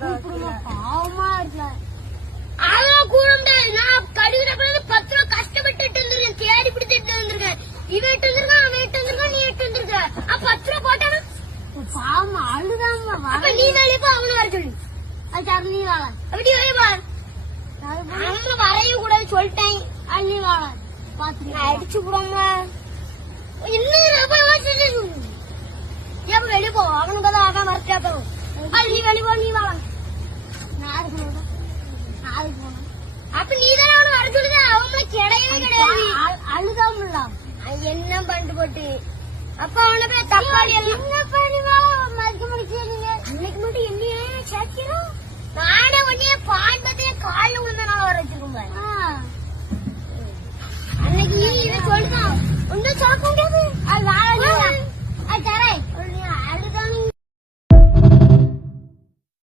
பாவமா இருக்கல. அவன் கூட நான் கழுவிட 10 ரூபா கஷ்டப்பட்டு வந்திருக்கேன், தேடி பிடிச்சிட்டு வந்திருக்கேன். இவன் எட்டு வந்திருக்கான், அவன் எட்டு வந்திருக்கான், நீ எட்டு வந்திருக்க. 10 ரூபா போட்டானா பாவமா அழுதாம. அப்ப நீ வேலையப்பா அவனு வர சொல்லு. அது நீ வாழ அப்படி வரையப்பா. நம்ம வரைய கூடாது சொல்லிட்டேன். அது நீ வாழ பாத்து அடிச்சு விடாம இன்னும் வெளியே போ. அவனுக்கு தான் ஆகாம வரட்டாப்போம். அது நீ வெளியே போ, நீ வாழ. நாளைக்கு போன அப்ப நீ தானே அவனு வர சொல்லுது. அவன் கிடையவே கிடையாது. அழுதாம என்ன பண்ணிட்டு போட்டு அப்ப அவனை போய் தப்பாளி என்ன பண்ணி மதிக்க முடிச்சீங்க. அன்னைக்கு மட்டும் என்னையே சேர்க்கிறோம். நானே உடனே பாண்டதே காலில் விழுந்தனால வர வச்சிருக்கோம். அன்னைக்கு இதை சொல்லுதான் ஒன்னும் சாக்க